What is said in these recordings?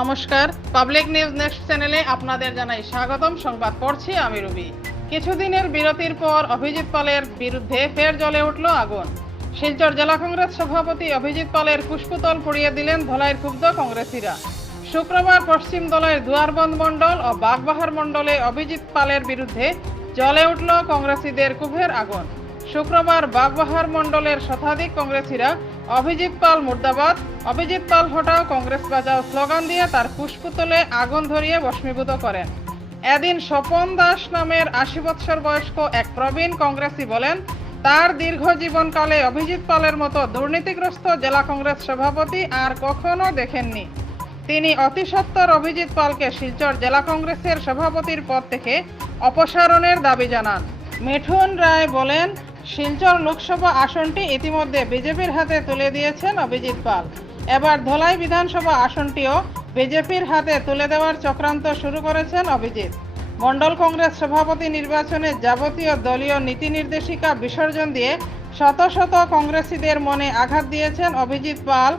নমস্কার, public news next চ্যানেলে আপনাদের জানাই স্বাগতম। সংবাদ পড়ছি আমি রবি। কিছুদিনের বিরতির পর অভিজিৎ পালের বিরুদ্ধে ফের জ্বলে উঠল আগুন। শিলচর জেলা কংগ্রেস সভাপতি অভিজিৎ পালের পুষ্পতল পুড়িয়ে দিলেন ধলাইয়ের ক্ষুব্ধ কংগ্রেসীরা। শুক্রবার পশ্চিম ধলাইয়ের দুয়ারবন্দ মণ্ডল ও বাগবাহার মণ্ডলে অভিজিৎ পালের বিরুদ্ধে জ্বলে উঠল কংগ্রেসীদের ক্ষোভের আগুন। শুক্রবার বাগবাহার মণ্ডলের শতাধিক কংগ্রেসীরা অভিজিৎ পাল মুর্দাবাদ, অভিজিৎ পাল হটাও, কংগ্রেস বাঁচাও স্লোগান দিয়ে তার পুষ্পতলে আগুন ধরিয়ে ভস্মীভূত করেন। এদিন স্বপন দাস নামের ৮০ বৎসর বয়স্ক এক প্রবীণ কংগ্রেসী বলেন, তার দীর্ঘ জীবনকালে অভিজিৎ পালের মতো দুর্নীতিগ্রস্ত জেলা কংগ্রেস সভাপতি আর কখনো দেখেননি। তিনি অতি সত্বর অভিজিৎ পালকে শিলচর জেলা কংগ্রেসের সভাপতির পদ থেকে অপসারণের দাবি জানান। মিঠুন রায় বলেন, শিলচর লোকসভা আসনটি ইতিমধ্যে বিজেপির হাতে তুলে দিয়েছেন অভিজিৎ পাল। এবার ধলাই বিধানসভা আসনটিও বিজেপির হাতে তুলে দেওয়ার চক্রান্ত শুরু করেছেন অভিজিৎ। মণ্ডল কংগ্রেস সভাপতি নির্বাচনে যাবতীয় দলীয় নীতি নির্দেশিকা বিসর্জন দিয়ে শত শত কংগ্রেসীদের মনে আঘাত দিয়েছেন অভিজিৎ পাল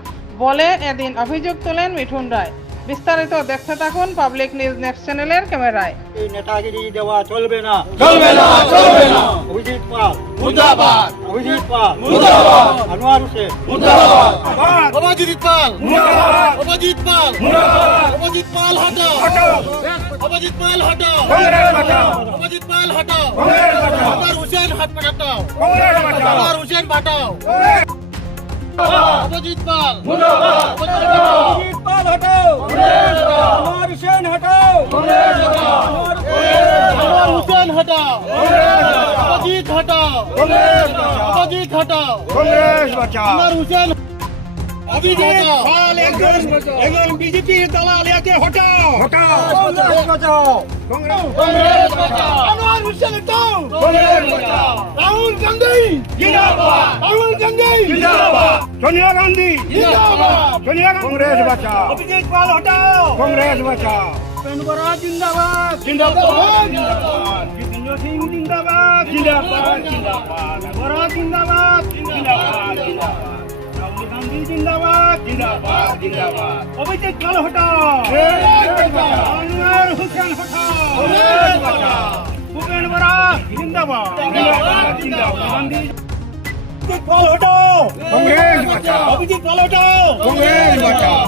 বলে এদিন অভিযোগ তোলেন মিঠুন রায়। বিস্তারিত দেখতে থাকুন পাবলিক নিউজ নেক্সট চ্যানেলের ক্যামেরায়। এই নেতাগিরি দেওয়া চলবে না, চলবে না, চলবে না। অভিজিৎ পাল মুর্দাবাদ, অভিজিৎ পাল মুর্দাবাদ, আনোয়ার হোসেন মুর্দাবাদ, অভিজিৎ পাল মুর্দাবাদ, অভিজিৎ পাল মুর্দাবাদ। অভিজিৎ পাল হটাও, হটাও, অভিজিৎ পাল হটাও, কংগ্রেস বাঁচাও, অভিজিৎ পাল হটাও, কংগ্রেস বাঁচাও, আনোয়ার হোসেন হটাও, কংগ্রেস বাঁচাও, আনোয়ার হোসেন হটাও, অভিজিৎ পাল মুর্দাবাদ, অভিজিৎ পাল হটাও, কংগ্রেস বাঁচাও, আনোয়ার হোসেন হটাও, কংগ্রেস বাঁচাও, আনোয়ার হোসেন হটাও, কংগ্রেস বাঁচাও, অভিজিৎ হটাও, কংগ্রেস বাঁচাও, অভিজিৎ হটাও, কংগ্রেস বাঁচাও। আনোয়ার হোসেন অভিজিৎ পাল একজন বিজেপির দালাল, একে হটাও, হটাও, কংগ্রেস বাঁচাও, কংগ্রেস বাঁচাও, আনোয়ার হোসেন হটাও, কংগ্রেস বাঁচাও, রাহুল গান্ধী জিন্দাবাদ, রাহুল গান্ধী জিন্দাবাদ, সোনিয়া গান্ধী জিন্দাবাদ, সোনিয়া গান্ধী, কংগ্রেস বাঁচাও, অভিজিৎ পাল হটাও, কংগ্রেস বাঁচাও, পেনগড়া জিন্দাবাদ, জিন্দাবাদ, জিন্দাবাদ, জিতেন্দ্র সিং জিন্দাবাদ, জিন্দাবাদ, জিন্দাবাদ, পেনগড়া জিন্দাবাদ, জিন্দাবাদ, জিন্দাবাদ, রাহুল গান্ধী জিন্দাবাদ, জিন্দাবাদ, জিন্দাবাদ, অভিজিৎ পাল হটাও, কংগ্রেস বাঁচাও, আনোয়ার হোসেন হটাও, কংগ্রেস বাঁচাও, ভূপেন বরা জিন্দাবাদ, জিন্দাবাদ, জিন্দাবাদ, গান্ধী অভিজিৎ পাল হটাও, কংগ্রেস বাঁচাও, অভিজিৎ পাল হটাও, কংগ্রেস বাঁচাও।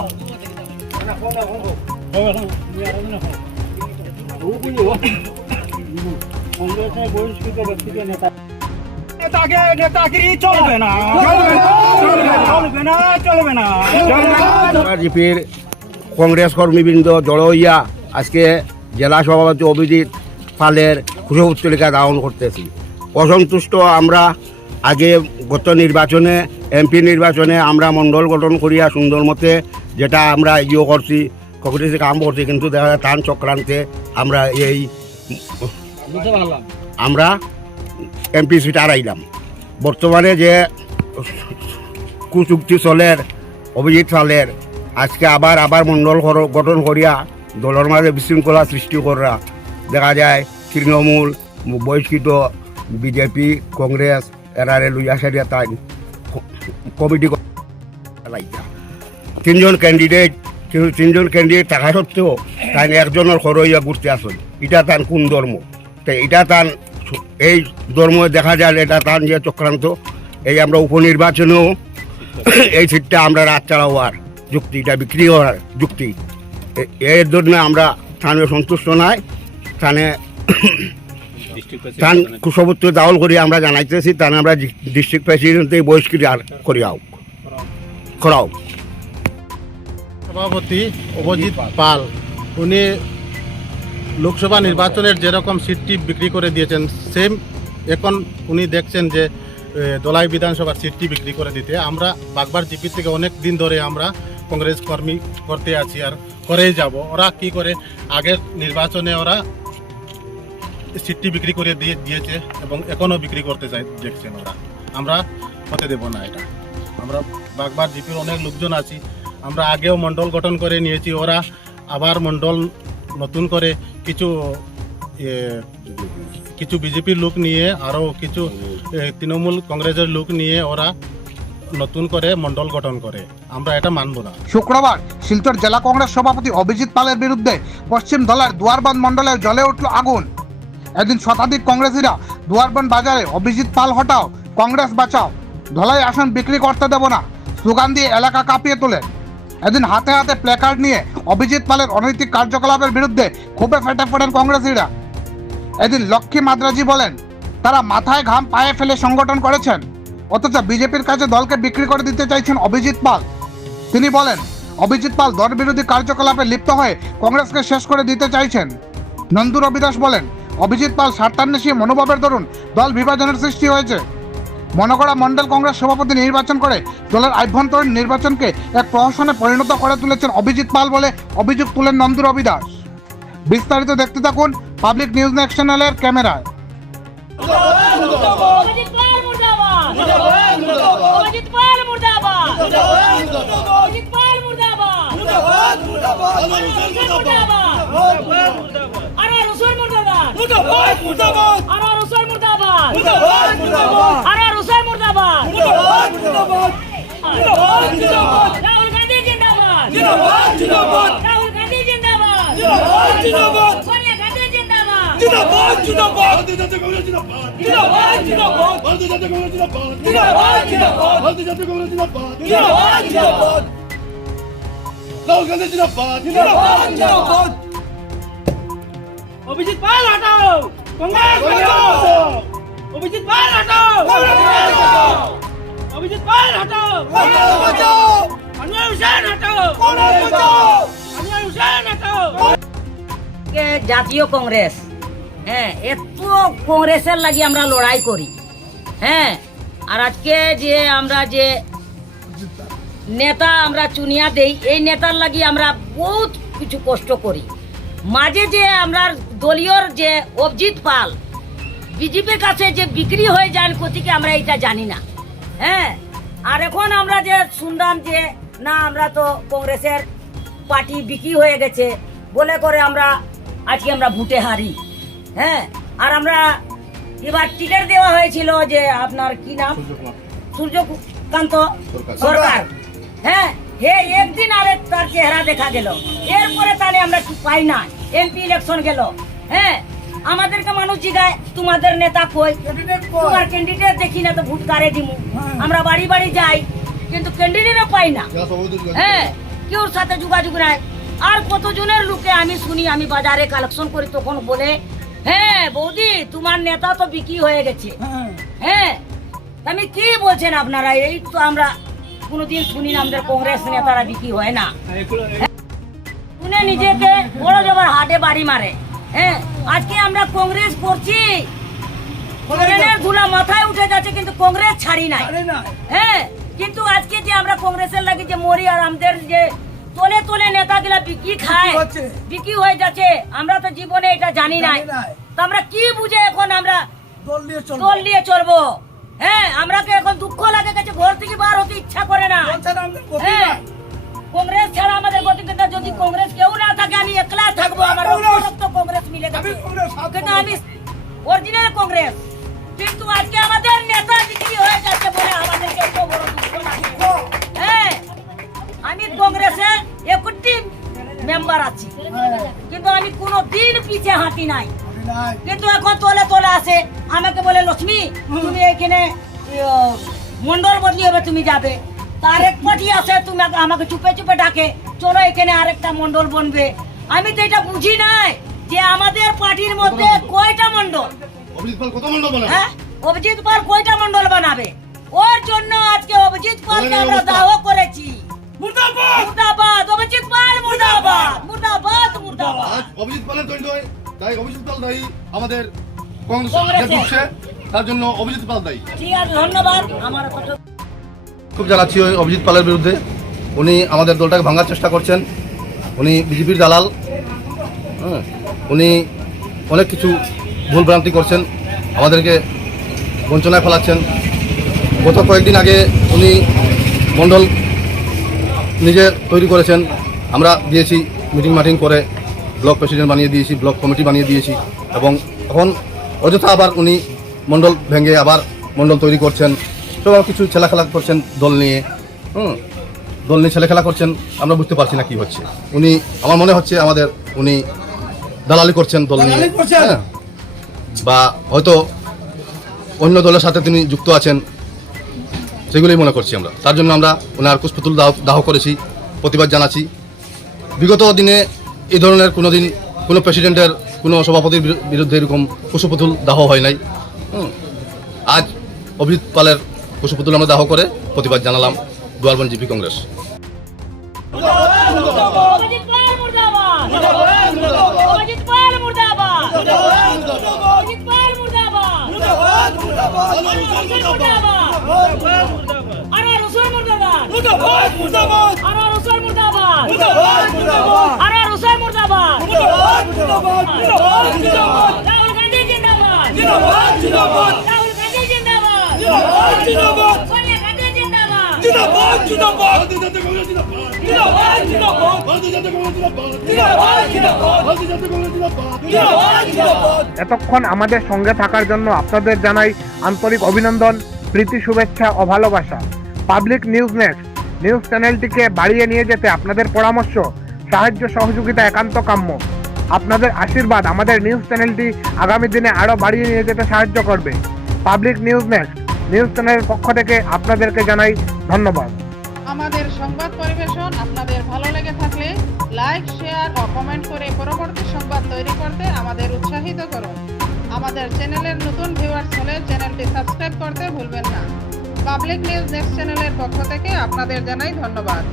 কংগ্রেসের বহিষ্কৃত ব্যক্তিকে নেতাকে নেতাগিরি চলবে না, চলবে না, চলবে না, চলবে না, চলবে না। জিপির কংগ্রেস কর্মীবৃন্দ জড়ো হইয়া আজকে জেলা সভাপতি অভিজিৎ পালের কুশপুত্তলিকা দাহন করতেছি। অসন্তুষ্ট আমরা আগে গত নির্বাচনে এমপি নির্বাচনে আমরা মণ্ডল গঠন করিয়া সুন্দর মতে যেটা আমরা করছি, কংগ্রেসে কাম করছি, কিন্তু দেখা যায় তান চক্রান্তে আমরা আমরা এমপি সিট হারাইলাম। বর্তমানে যে কুচুক্তি চলের অভিজিৎ পালের আজকে আবার মণ্ডল গঠন করিয়া দলের মাঝে বিশৃঙ্খলা সৃষ্টি করা দেখা যায়। তৃণমূল বহিষ্কৃত বিজেপি কংগ্রেস এরারে লইয়া সারিয়া তাই কমিটি তিনজন ক্যান্ডিডেট থাকা সত্ত্বেও তাই একজনের হরইয়া ঘুরতে আসেন। এটা তার কোন ধর্ম? তাই এটা তার এই ধর্ম দেখা যায় এটা তার যে চক্রান্ত। এই আমরা উপনির্বাচনেও এই সিটটা আমরা রাত চালাওয়ার যুক্তি, এটা বিক্রি হওয়ার যুক্তি। এর জন্য আমরা স্থানীয় সন্তুষ্ট নাই। স্থান কুশপুত্র দাহল করি আমরা জানাইতেছি, তাহলে আমরা ডিস্ট্রিক্ট প্রেসিডেন্টে বহিষ্কৃত করাও। সভাপতি অভিজিৎ পাল উনি লোকসভা নির্বাচনের যেরকম সিটটি বিক্রি করে দিয়েছেন, সেম এখন উনি দেখছেন যে দলাই বিধানসভার সিটটি বিক্রি করে দিতে। আমরা বাগবার জিপি থেকে অনেক দিন ধরে আমরা কংগ্রেস কর্মী করতে আছি আর করেই যাব। ওরা কি করে আগের নির্বাচনে ওরা সিটটি বিক্রি করে দিয়েছে এবং এখনও বিক্রি করতে দেখছেন ওরা। আমরা হতে দেব না এটা। আমরা বাগবার জিপির অনেক লোকজন আছি, আমরা আগেও মণ্ডল গঠন করে নিয়েছি। ওরা আবার মণ্ডল নতুন করে কিছু বিজেপির লোক নিয়ে আরও কিছু তৃণমূল কংগ্রেসের লোক নিয়ে ওরা নতুন করে মণ্ডল গঠন করে, আমরা এটা মানব না। শুক্রবার শিলচর জেলা কংগ্রেস সভাপতি অভিজিৎ পালের বিরুদ্ধে পশ্চিম ধলার দুয়ারবন্দ মণ্ডলে জ্বলে উঠল আগুন। এদিন শতাধিক কংগ্রেসীরা দুয়ারবন্দ বাজারে অভিজিৎ পাল হটাও, কংগ্রেস বাঁচাও, ধলাই আসন বিক্রি করতে দেব না স্লোগান দিয়ে এলাকা কাঁপিয়ে তোলে। এদিন হাতে হাতে প্ল্যাকার্ড নিয়ে অভিজিৎ পালের অনৈতিক কার্যকলাপের বিরুদ্ধে ক্ষোভে ফেটে পড়েন কংগ্রেসীরা। এদিন লক্ষ্মী মাদ্রাজি বলেন, তারা মাথায় ঘাম পায়ে ফেলে সংগঠন করেছেন, অথচ বিজেপির কাছে দলকে বিক্রি করে দিতে চাইছেন অভিজিৎ পাল। তিনি বলেন, অভিজিৎ পাল দল বিরোধী কার্যকলাপে লিপ্ত হয়ে কংগ্রেসকে শেষ করে দিতে চাইছেন। নন্দু রবিদাস বলেন, অভিজিৎ পাল স্বার্থান্বেষী মনোভাবের দরুন দল বিভাজনের সৃষ্টি হয়েছে। মনগড়া মন্ডল কংগ্রেস সভাপতি নির্বাচন করে দলের আভ্যন্তরীণ নির্বাচনকে এক প্রহসনে পরিণত করে তুলেছেন অভিজিৎ পাল বলে অভিযোগ তুলেন নন্দু রবিদাস। বিস্তারিত দেখতে থাকুন পাবলিক নিউজ নেক্সট চ্যানেলের ক্যামেরায়। অভিজিৎ পাল মুর্দাবাদ, অভিজিৎ পাল মুর্দাবাদ, অভিজিৎ পাল মুর্দাবাদ, আরে রসুল মুর্দাবাদ, আরে রসুল মুর্দাবাদ, আরে রসুল মুর্দাবাদ, রাহুল গান্ধী জিন্দাবাদ, রাহুল গান্ধী জিন্দাবাদ, সোনিয়া গান্ধী জিন্দাবাদ, অভিজিৎ পাল হটাও, কংগ্রেস বাঁচাও, অভিজিৎ পাল হটাও, অভিজিৎ পাল হটাও, আনোয়ার হোসেন হটাও, আনোয়ার হোসেন হটাও। জাতীয় কংগ্রেস, হ্যাঁ, এত কংগ্রেসের লাগি আমরা লড়াই করি, হ্যাঁ, আর আজকে যে আমরা যে নেতা আমরা চুনিয়া দেই, এই নেতার লাগি আমরা বহুত কিছু কষ্ট করি। মাঝে যে আমরা দলীয় যে অভিজিৎ পাল বিজেপির কাছে যে বিক্রি হয়ে যান কোথেকে আমরা এটা জানি না, হ্যাঁ, আর এখন আমরা যে শুনলাম যে না আমরা তো কংগ্রেসের পার্টি বিক্রি হয়ে গেছে বলে করে আমরা আজকে আমরা ভোটে হারি, হ্যাঁ, আর আমরা এবার টিকিট দেওয়া হয়েছিল যে আপনার কি নাম সূর্যকান্ত সরকার, হ্যাঁ, হে একদিন আরে তার চেহারা দেখা গেল, এরপরে তাহলে আমরা কি পাই না, এমপি ইলেকশন গেল, হ্যাঁ, আমাদেরকে মানুষ জিগায় তোমাদের নেতা কই, তোমার ক্যান্ডিডেট দেখি না তো ভোট কারে দিমু, আমরা বাড়ি বাড়ি যাই কিন্তু ক্যান্ডিডেটও পাই না, হ্যাঁ, কেউর সাথে যোগাযোগ নাই। আর কতজনের লোকে আমি শুনি, আমি বাজারে কালেকশন করি তখন বলে, হ্যাঁ বৌদি তোমার নেতা তো বিক্রি হয়ে গেছে, হ্যাঁ, আমি কি বলছেন আপনারা, এই তো আমরা কোনোদিন শুনি না আমাদের কংগ্রেস নেতারা বিক্রি হয় না, শুনে নিজেকে বড় জবর হাটে বাড়ি মারে, হ্যাঁ, আজকে আমরা কংগ্রেস করছি, কংগ্রেসের ধুলা মাথায় উঠে যাচ্ছে কিন্তু কংগ্রেস ছাড়ি নাই, হ্যাঁ, কিন্তু আজকে যে আমরা কংগ্রেসের লাগি যে মরি আর আমাদের যে তোলে তোলে নেতাগুলা বিক্রি খায়, বিক্রি হয়ে যাচ্ছে, আমরা তো জীবনে এটা জানি নাই, তো আমরা কি বুঝে এখন আমরা দল নিয়ে চলবো, হ্যাঁ, আমরাকে এখন দুঃখ লাগে গেছে, ঘর থেকে বার হতে ইচ্ছা করে না, হ্যাঁ, কংগ্রেস ছাড়া আমাদের গতিকতা, যদি কংগ্রেস কেউ না থাকে আমি একলা থাকবো, আমার রক্ত কংগ্রেস মিলে গেছে, কিন্তু আমি অরিজিনাল কংগ্রেস, কিন্তু আজকে আমাদের নেতা বিক্রি হয়ে যাচ্ছে বলে আমাদেরকে এত বড় দুঃখ লাগে, হ্যাঁ, আমি কংগ্রেসের 61টি মেম্বার আছি কিন্তু আমি কোনো দিন পিছে হাঁটি নাই, কিন্তু এখন তোলে তোলে আসে আমাকে বলে লক্ষ্মী তুমি এখানে মন্ডল বদলি হবে তুমি যাবে, তার এক পার্টি আছে তুমি আমাকে চুপে চুপে ডাকে চলো এখানে আরেকটা মন্ডল বনবে, আমি তো এটা বুঝি নাই যে আমাদের পার্টির মধ্যে কয়টা মন্ডল, হ্যাঁ, অভিজিৎ পাল কয়টা মন্ডল বানাবে, ওর জন্য আজকে অভিজিৎ পালকে আমরা দাহ করেছি, মুর্দাবাদ মুর্দাবাদ অভিজিৎ পাল মুর্দাবাদ মুর্দাবাদ মুর্দাবাদ। অভিজিৎ পালের তৈরি হয়, তাই অভিজিৎ পাল দায়ী, আমাদের কংগ্রেস তার জন্য অভিজিৎ পাল দায়ী। ঠিক আছে, ধন্যবাদ। আমার কথা খুব জানাচ্ছি ওই অভিজিৎ পালের বিরুদ্ধে, উনি আমাদের দলটাকে ভাঙার চেষ্টা করছেন, উনি বিজেপির দালাল, হ্যাঁ, উনি অনেক কিছু ভুলভ্রান্তি করছেন, আমাদেরকে বঞ্চনায় ফেলাচ্ছেন। গত কয়েকদিন আগে উনি মণ্ডল নিজে তৈরি করেছেন, আমরা দিয়েছি মিটিং মাটিং করে ব্লক প্রেসিডেন্ট বানিয়ে দিয়েছি, ব্লক কমিটি বানিয়ে দিয়েছি, এবং এখন অযথা আবার উনি মণ্ডল ভেঙে আবার মণ্ডল তৈরি করছেন, সব কিছু ছেলেখেলা করছেন দল নিয়ে, দল নিয়ে ছেলেখেলা করছেন, আমরা বুঝতে পারছি না কি হচ্ছে। উনি আমার মনে হচ্ছে উনি দালালি করছেন দল নিয়ে, হ্যাঁ, বা হয়তো অন্য দলের সাথে তিনি যুক্ত আছেন, সেগুলোই মনে করছি আমরা। তার জন্য আমরা ওনার কুশপুতুল দাহ করেছি, প্রতিবাদ জানাচ্ছি। বিগত দিনে এই ধরনের কোনো প্রেসিডেন্টের কোনো সভাপতির বিরুদ্ধে এরকম কুশপুতুল দাহ হয় নাই। আজ অভিজিৎ পালের কুশপুতুল আমরা দাহ করে প্রতিবাদ জানালাম দুয়ারবন জিপি কংগ্রেস। অভিজিৎ পাল মুর্দাবাদ, অভিজিৎ পাল মুর্দাবাদ, অভিজিৎ পাল মুর্দাবাদ, আরে রসুল মুর্দাবাদ, আরে রসুল মুর্দাবাদ, আরে রসুল মুর্দাবাদ, রাহুল গান্ধী জিন্দাবাদ, রাহুল গান্ধী জিন্দাবাদ, সোনিয়া গান্ধী জিন্দাবাদ, এতক্ষণ আমাদের সঙ্গে থাকার জন্য আপনাদের জানাই আন্তরিক অভিনন্দন, প্রীতি, শুভেচ্ছা ও ভালোবাসা। পাবলিক নিউজ নেক্সট নিউজ চ্যানেলটিকে বাড়িয়ে নিয়ে যেতে আপনাদের পরামর্শ, সাহায্য, সহযোগিতা একান্ত কাম্য। আপনাদের আশীর্বাদ আমাদের নিউজ চ্যানেলটি আগামী দিনে আরও বাড়িয়ে নিয়ে যেতে সাহায্য করবে। পাবলিক নিউজ নেক্সট নিউজ চ্যানেলের পক্ষ থেকে আপনাদেরকে জানাই ধন্যবাদ। আমাদের সংবাদ পরিবেশন আপনাদের ভালো লেগে থাকলে লাইক, শেয়ার ও কমেন্ট করে পরবর্তী সংবাদ তৈরি করতে আমাদের উৎসাহিত করুন। আমাদের চ্যানেলের নতুন ভিউয়ার্স হলে চ্যানেলটি সাবস্ক্রাইব করতে ভুলবেন না। পাবলিক নিউজ নেক্সট চ্যানেলের পক্ষ থেকে আপনাদের জানাই ধন্যবাদ।